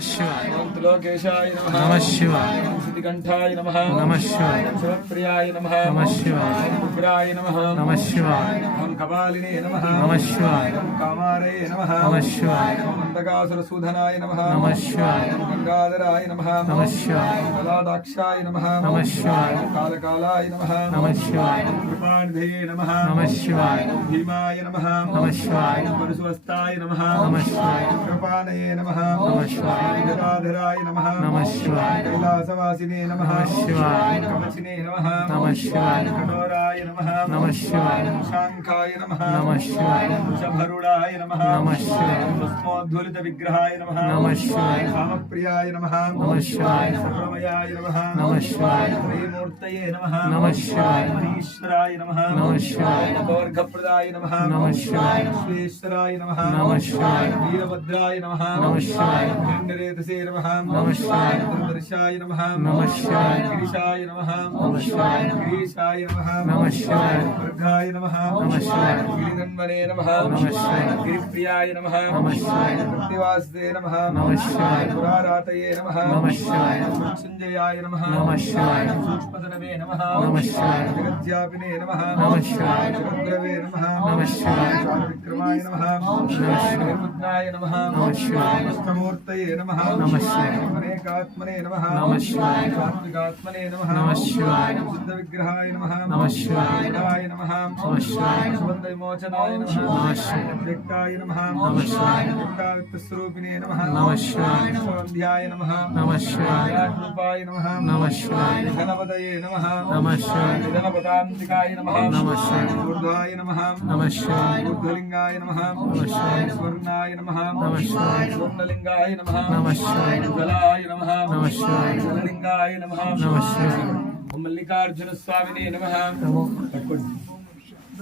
शिवाय लोकेशाय नमः शिवाय सिद्धिकंठाय नमः नमः शिवाय शिवप्रियाय नमः नमः शिवाय उग्राय नमः नमः शिवाय कपालिने नमः नमः शिवाय कामारे नमः नमः शिवाय अंधकासुरसूदनाय नमः नमः शिवाय गंगाधराय नमः नमः शिवाय कलादाक्षाय नमः नमः शिवाय कालकालाय नमः नमः शिवाय कृपानिधये नमः नमः शिवाय भीमाय नमः नमः शिवाय परशुवस्ताय नमः नमः शिवाय कृपानये नमः नमः शिवाय गदाधराय नमः नमः शिवाय कैलासवासिने नमः नमः शिवाय कवचिने नमः नमः शिवाय कठोराय नमः नमः शिवाय शांखाय नमः नमः शिवाय वृषभरुडाय नमः नमः शिवाय भस्मोद्धूलित विग्रहाय नमः नमः शिवाय कामप्रियाय नमः नमः शिवाय सर्वमयाय नमः नमः शिवाय त्रयमूर्तये नमः नमः शिवाय ईश्वराय नमः नमः शिवाय वर्गप्रदाय नमः नमः शिवाय विश्वेश्वराय नमः नमः शिवाय वीरभद्राय नमः नमः शिवाय हिरण्यरेतसे नमः नमः शिवाय दर्शाय नमः नमः शिवाय गिरिशाय नमः नमः शिवाय गिरीशाय नमः नमः शिवाय वर्गाय नमः नमः शिवाय गिरिधन्वने नमः नमः शिवाय गिरिप्रियाय नमः नमः शिवाय प्रतिवासते नमः नमः शिवाय पुरारातये नमः नमः शिवाय मृत्युञ्जयाय नमः नमः शिवाय सूक्ष्मतनवे नमः नमः शिवाय जगज्जापिने नमः नमः शिवाय जगद्रवे नमः नमः शिवाय विक्रमाय नमः नमः शिवाय निर्बुद्धाय नमः नमः शिवाय अष्टमूर्तये नमः नमः शिवाय अनेकात्मने नमः नमः शिवाय सात्विकात्मने नमः नमः शिवाय शुद्धविग्रहाय नमः नमः शिवाय शिवाय नमः नमः शिवाय सुबन्धविमोचनाय नमः नमः शिवाय व्यक्ताय नमः नमः शिवाय व्यक्तावित्तस्वरूपिणे नमः नमः शिवाय स्वन्ध्याय नमः नमः शिवाय रूपाय नमः नमः शिवाय धनपदये नमः नमः शिवाय धनपदान्तिकाय नमः नमः शिवाय ऊर्ध्वाय नमः नमः शिवाय ऊर्ध्वलिङ्गाय नमः नमः शिवाय स्वर्णाय नमः नमः शिवाय स्वर्णलिङ्गाय नमः नमः शिवाय जलाय नमः नमः शिवाय जललिङ्गाय नमः नमः शिवाय मल्लिकार्जुन स्वामिने नमः नमो